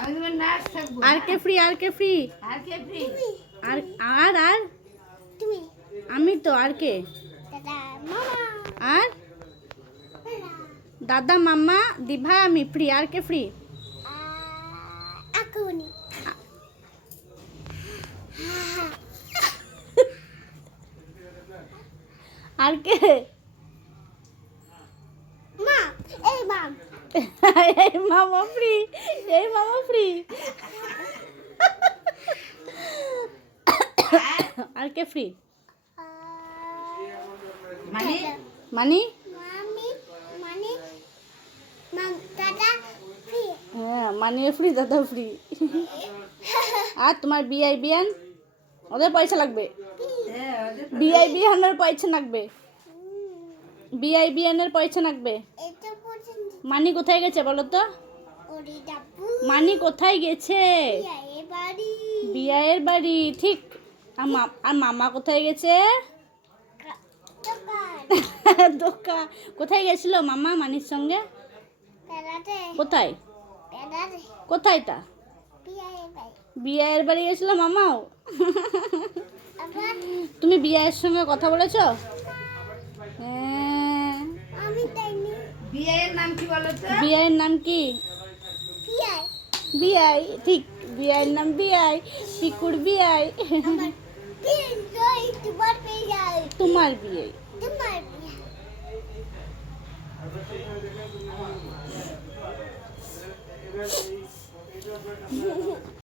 আমি তোমার নার্স থাকবো। আর কে ফ্রি? আর কে ফ্রি? আর কে ফ্রি? আর আর আর তুমি আমি তো। আর কে? দাদা মামা আর দাদা মাম্মা দিভা আমি ফ্রি। আর কে ফ্রি? আকুনি আর কে? মা এই মাম এই মামা ফ্রি। এই মামা ফ্রি। আর কে ফ্রি? মানে মানি? মামি মানে মাম দাদা ফ্রি হ্যাঁ, মানিও ফ্রি, দাদা ফ্রি। আর তোমার বিআই বিয়ান ওদের পয়সা লাগবে। হ্যাঁ, ওদের তো বিআই বিয়ানের পয়সা লাগবে। বিআই বিয়ানের পয়সা লাগবে। এটা পর্যন্ত মানি কোথায় গেছে বলো তো? ওরি ডাবু মানি কোথায় গেছে? এই বাড়ি বিআইয়ের বাড়ি। ঠিক। আর মামা কোথায় গেছে? দোকান দোকান। কোথায় গেছিল মামা মানির সঙ্গে? দাদাতে কোথায়? দাদাতে কোথায় তা? বিয়ে বাই বিআইয়ের বাড়ি গেছিল মামাও। আবার তুমি বিআইয়ের সঙ্গে কথা বলেছো? হ্যাঁ। আমি তাইনি বিয়ের নাম কি বলো তো? বিআইয়ের নাম কি? বিয়ে বিআই। ঠিক। বিআইয়ের নাম বিআই। পিকুর বিআই। আমার বিয়ে জয় তোমার বিয়ে তোমার বিয়ে। তোমার বিয়ে